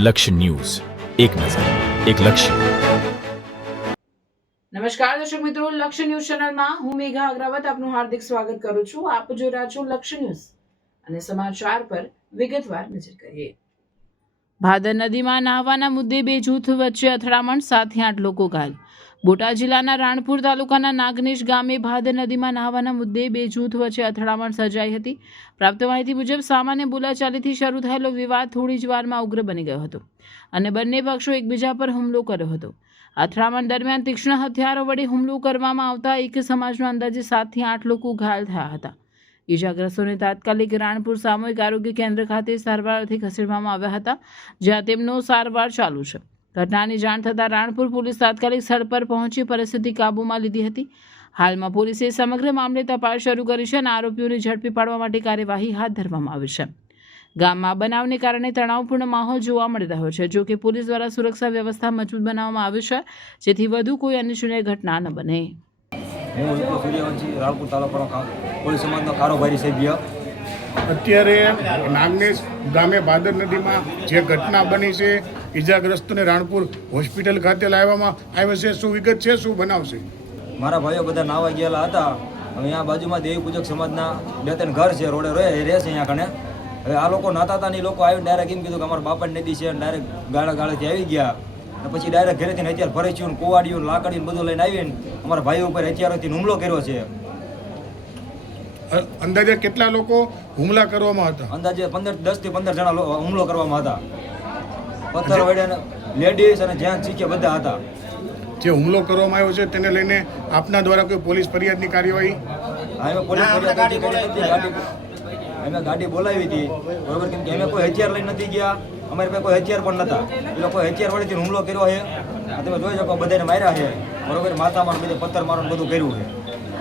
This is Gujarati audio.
લક્ષ્ય ન્યૂઝ, એક નજર, એક લક્ષ્ય. નમસ્કાર દર્શક મિત્રો, લક્ષ્ય ન્યૂઝ ચેનલમાં હું મેઘા અગ્રવત આપનું હાર્દિક સ્વાગત કરું છું. આપ જોઈ રહ્યા છો લક્ષ્ય ન્યૂઝ અને સમાચાર પર વિગતવાર નજર કરીએ. ભાદર નદીમાં નહાવાના મુદ્દે બે જૂથ વચ્ચે અથડામણ, 7 થી 8 લોકો ઘાયલ. બોટાદ જિલ્લાના રાણપુર તાલુકાના નાગનેશ ગામે ભાદર નદીમાં નહાવાના મુદ્દે બે જૂથ વચ્ચે અથડામણ સર્જાઈ હતી. પ્રાપ્ત માહિતી મુજબ સામાન્ય બોલાચાલીથી શરૂ થયેલો વિવાદ થોડી જ વારમાં ઉગ્ર બની ગયો હતો અને બંને પક્ષો એકબીજા પર હુમલો કર્યો હતો. અથડામણ દરમિયાન તીક્ષ્ણ હથિયારો વડે હુમલો કરવામાં આવતા એક સમાજના અંદાજે 7 થી 8 લોકો ઘાયલ થયા હતા. ઇજાગ્રસ્તોને તાત્કાલિક રાણપુર સામૂહિક આરોગ્ય કેન્દ્ર ખાતે સારવારથી ખસેડવામાં આવ્યા હતા, જ્યાં તેમનો સારવાર ચાલુ છે. ઘટનાની જાણ થતાં રાણપુર પોલીસ તાત્કાલિક સ્થળ પર પહોંચી પરિસ્થિતિ કાબૂમાં લીધી હતી. હાલમાં પોલીસે સમગ્ર મામલે તપાસ શરૂ કરી છે અને આરોપીઓને ઝડપી પાડવા માટે કાર્યવાહી હાથ ધરવામાં આવી છે. ગામમાં બનાવને કારણે તણાવપૂર્ણ માહોલ જોવા મળી રહ્યો છે. જો કે પોલીસ દ્વારા સુરક્ષા વ્યવસ્થા મજબૂત બનાવવામાં આવી છે, જેથી વધુ કોઈ અનિચ્છનીય ઘટના ન બને. હું સૂર્યવંશી રાણપુર તાલુકાનો કોળી સમાજનો કારોબારી સભ્ય. અત્યારે નાગનેશ ગામે ભાદર નદીમાં જે ઘટના બની છે, ઈજાગ્રસ્તોને રાણપુર હોસ્પિટલ ખાતે લાવવામાં આવે છે. શું વિગત છે, શું બનાવશે? મારા ભાઈઓ બધા નાવા ગયેલા હતા. અહીંયા બાજુમાં દેવી પૂજક સમાજના 2-3 ઘર છે, રોડે રહે છે અહીંયા કણે. હવે આ લોકો નાતા હતા ને એ લોકો આવીને ડાયરેક્ટ એમ કીધું કે અમારા બાપાની નદી છે, ડાયરેક્ટ ગાળેથી આવી ગયા અને પછી ડાયરેક્ટ ઘરેથી હથિયાર ફરેચ્યું, કુવાડિયું, લાકડીયું બધું લઈને આવીને અમારા ભાઈઓ ઉપર હથિયારોથી હુમલો કર્યો છે. અંદાજે કેટલા લોકો હુમલા કરવામાં હતા? અંદાજે 10 થી 15 જણા હુમલો કરવામાં હતા. પથ્થર વડે લેડીઝ અને જેન્ટ્સ શીખે બધા હતા. જે હુમલો કરવામાં આવ્યો છે તેને લઈને આપના દ્વારા કોઈ પોલીસ ફરિયાદની કાર્યવાહી? અમે પોલીસ ફરિયાદ અમે ગાડી બોલાવી હતી, બરોબર, કેમ કે અમે કોઈ હથિયાર લઈને નથી ગયા, અમારી પાસે કોઈ હથિયાર પણ નહોતા. એ લોકો હથિયાર વડેથી હુમલો કર્યો છે. તમે જોઈ શકો બધાને માર્યા છે, બરોબર, માથામાં બધે પથ્થર મારવાનું બધું કર્યું છે.